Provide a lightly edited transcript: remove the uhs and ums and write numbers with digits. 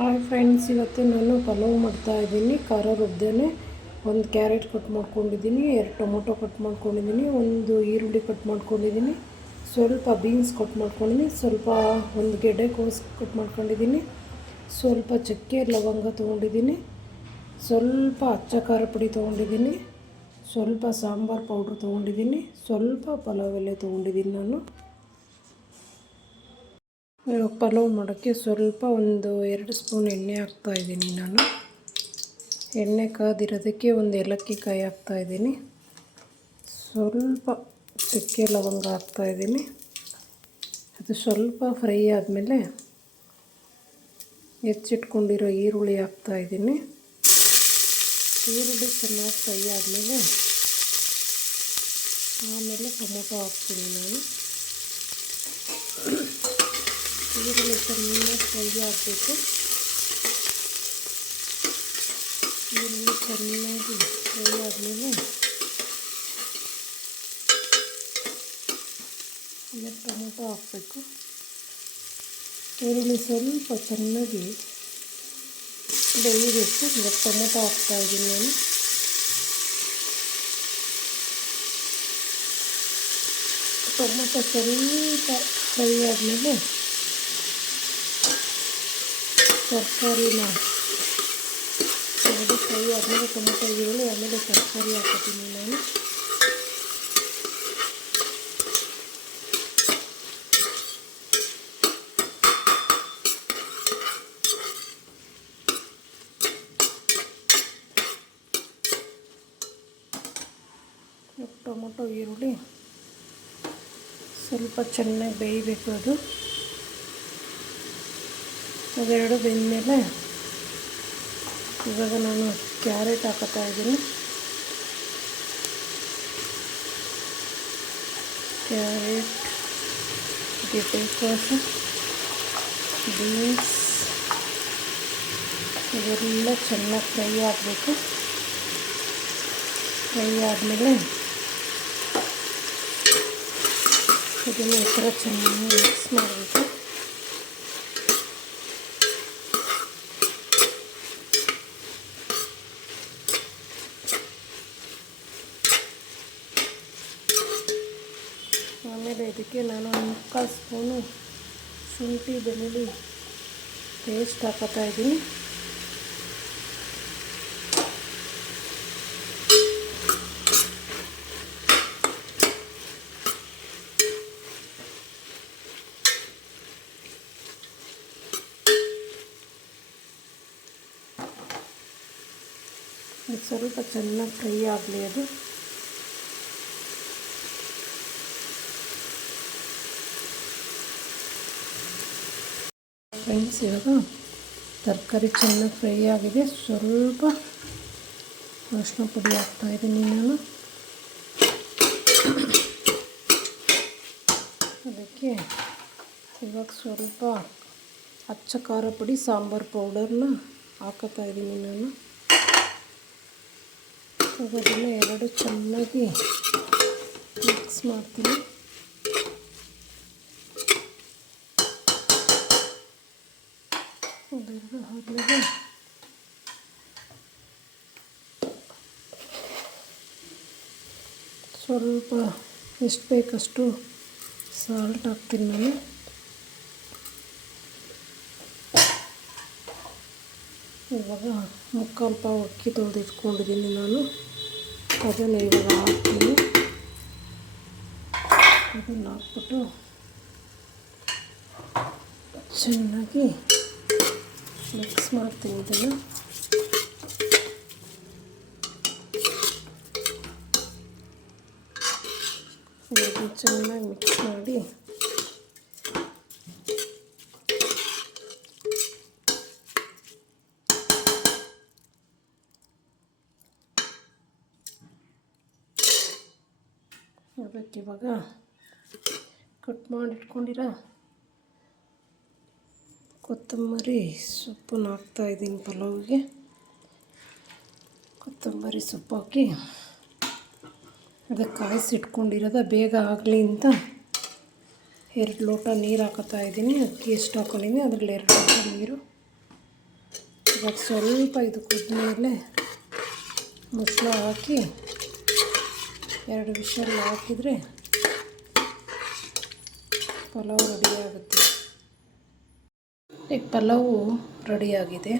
Hi friends, ಇವತ್ತು ನಾನು ಪಲಾವ್ ಮಾಡ್ತಾಯಿದ್ದೀನಿ. ಖಾರ ರುಬ್ದೇನೆ ಒಂದು ಕ್ಯಾರೆಟ್ ಕಟ್ ಮಾಡ್ಕೊಂಡಿದ್ದೀನಿ, 2 ಟೊಮೊಟೊ ಕಟ್ ಮಾಡ್ಕೊಂಡಿದ್ದೀನಿ, ಒಂದು ಈರುಳ್ಳಿ ಕಟ್ ಮಾಡ್ಕೊಂಡಿದ್ದೀನಿ, ಸ್ವಲ್ಪ ಬೀನ್ಸ್ ಕಟ್ ಮಾಡ್ಕೊಂಡಿದ್ದೀನಿ, ಸ್ವಲ್ಪ ಒಂದು ಗೆಡ್ಡೆಕೋಸು ಕಟ್ ಮಾಡ್ಕೊಂಡಿದ್ದೀನಿ, ಸ್ವಲ್ಪ ಚಕ್ಕೆ ಲವಂಗ ತೊಗೊಂಡಿದ್ದೀನಿ, ಸ್ವಲ್ಪ ಅಚ್ಚ ಖಾರ ಪುಡಿ ತೊಗೊಂಡಿದ್ದೀನಿ, ಸ್ವಲ್ಪ ಸಾಂಬಾರು ಪೌಡ್ರ್ ತೊಗೊಂಡಿದ್ದೀನಿ, ಸ್ವಲ್ಪ ಪಲಾವ್ ಎಲೆ ತೊಗೊಂಡಿದ್ದೀನಿ. ನಾನು ಪಲಾವ್ ಮಾಡೋಕ್ಕೆ ಸ್ವಲ್ಪ ಒಂದು 2 ಸ್ಪೂನ್ ಎಣ್ಣೆ ಹಾಕ್ತಾಯಿದ್ದೀನಿ. ನಾನು ಎಣ್ಣೆ ಕಾದಿರೋದಕ್ಕೆ ಒಂದು ಏಲಕ್ಕಿ ಕಾಯಿ ಹಾಕ್ತಾಯಿದ್ದೀನಿ, ಸ್ವಲ್ಪ ಚಕ್ಕೆ ಲವಂಗ ಹಾಕ್ತಾಯಿದ್ದೀನಿ. ಅದು ಸ್ವಲ್ಪ ಫ್ರೈ ಆದಮೇಲೆ ಹೆಚ್ಚಿಟ್ಕೊಂಡಿರೋ ಈರುಳ್ಳಿ ಹಾಕ್ತಾಯಿದ್ದೀನಿ. ಈರುಳ್ಳಿ ಚೆನ್ನಾಗಿ ಫ್ರೈ ಆದಮೇಲೆ ಟೊಮೊಟೊ ಹಾಕ್ತೀನಿ. ನಾನು ಈರುಳ್ಳಿ ಚೆನ್ನಾಗಿ ಫ್ರೈ ಆಗಬೇಕು. ಈರುಳ್ಳಿ ಚೆನ್ನಾಗಿ ಫ್ರೈ ಆದಮೇಲೆ ಟೊಮೊಟೊ ಹಾಕಬೇಕು. ಈರುಳ್ಳಿ ಸ್ವಲ್ಪ ಚೆನ್ನಾಗಿ ಬೇಯಬೇಕು. ಇವಾಗ ಟೊಮೊಟೊ ಹಾಕ್ತಾಯಿದ್ದೀನಿ. ನಾನು ಟೊಮೊಟೊ ಸ್ವಲ್ಪ ಫ್ರೈ ಆದಮೇಲೆ ತರಕಾರಿನ ಎರಡು ಫ್ರೈ ಆದಮೇಲೆ ಟೊಮೊಟೊ ಈರುಳ್ಳಿ ಆಮೇಲೆ ತರಕಾರಿ ಹಾಕೋತೀನಿ. ನಾನು ಟೊಮೊಟೊ ಈರುಳ್ಳಿ ಸ್ವಲ್ಪ ಚೆನ್ನಾಗಿ ಬೇಯಬೇಕು. ಅದೆರಡು ಬೆಂದಮೇಲೆ ಇವಾಗ ನಾನು ಕ್ಯಾರೆಟ್ ಹಾಕೋತಾಯಿದ್ದೀನಿ. ಕ್ಯಾರೆಟ್, ಗೆಡ್ಡೆಕೋಸು, ಬೀನ್ಸ್ ಇವೆಲ್ಲ ಚೆನ್ನಾಗಿ ಫ್ರೈ ಆಗಬೇಕು. ಫ್ರೈ ಆದಮೇಲೆ ಇದನ್ನು ಈ ಥರ ಚೆನ್ನಾಗಿ ಮಿಕ್ಸ್ ಮಾಡಬೇಕು. ಆಮೇಲೆ ಇದಕ್ಕೆ ನಾನು 1/4 ಸ್ಪೂನು ಶುಂಠಿ ಬೆಳ್ಳುಳ್ಳಿ ಪೇಸ್ಟ್ ಹಾಕೋತಾಯಿದ್ದೀನಿ. ಸ್ವಲ್ಪ ಚೆನ್ನಾಗಿ ಫ್ರೈ ಆಗಲಿ. ಅದು ಫ್ರೆಂಡ್ಸ್, ಇವಾಗ ತರಕಾರಿ ಚೆನ್ನಾಗಿ ಫ್ರೈ ಆಗಿದೆ. ಸ್ವಲ್ಪ ಅರಿಶಿನ ಪುಡಿ ಹಾಕ್ತಾಯಿದ್ದೀನಿ. ನಾನು ಅದಕ್ಕೆ ಇವಾಗ ಸ್ವಲ್ಪ ಅಚ್ಚ ಖಾರ ಪುಡಿ ಸಾಂಬಾರು ಪೌಡರ್ನ ಹಾಕೋತಾಯಿದ್ದೀನಿ. ನಾನು ಅದನ್ನು ಎರಡು ಚೆನ್ನಾಗಿ ಮಿಕ್ಸ್ ಮಾಡ್ತೀನಿ. ಅದೆರಡು ಆದಮೇಲೆ ಸ್ವಲ್ಪ ಎಷ್ಟು ಬೇಕಷ್ಟು ಸಾಲ್ಟ್ ಹಾಕ್ತೀನಿ. ನಾನು ಇವಾಗ 3/4 ಪಾವು ಅಕ್ಕಿ ತೊಳೆದಿಟ್ಕೊಂಡಿದ್ದೀನಿ. ನಾನು ಅದನ್ನು ಇವಾಗ ಹಾಕ್ತೀನಿ. ಅದನ್ನು ಹಾಕ್ಬಿಟ್ಟು ಚೆನ್ನಾಗಿ ಮಿಕ್ಸ್ ಮಾಡ್ತೀನಿ. ಇದನ್ನು ಚೆನ್ನಾಗಿ ಮಿಕ್ಸ್ ಮಾಡಿ ಅದಕ್ಕೆ ಇವಾಗ ಕಟ್ ಮಾಡಿಟ್ಕೊಂಡಿರೋ ಕೊತ್ತಂಬರಿ ಸೊಪ್ಪನ್ನು ಹಾಕ್ತಾಯಿದ್ದೀನಿ. ಪಲಾವ್ಗೆ ಕೊತ್ತಂಬರಿ ಸೊಪ್ಪು ಹಾಕಿ ಅದಕ್ಕೆ ಕಾಯಿಸಿಟ್ಕೊಂಡಿರೋದ ಬೇಗ ಆಗಲಿ ಅಂತ 2 ಲೋಟ ನೀರು ಹಾಕೋತಾಯಿದ್ದೀನಿ. ಅಕ್ಕಿ ಎಷ್ಟು ಹಾಕ್ಕೊಂಡಿದ್ದೀನಿ ಅದರಲ್ಲಿ 2 ಲೋಟ ನೀರು ಇವಾಗ ಸ್ವಲ್ಪ ಇದು ಕುದ್ಮೇಲೆ ಮುಚ್ಚಳ ಹಾಕಿ 2 ವಿಷಲ್ ಹಾಕಿದರೆ ಪಲಾವ್ ರೆಡಿಯಾಗುತ್ತೆ. ಈಗ ಪಲಾವು ರೆಡಿಯಾಗಿದೆ.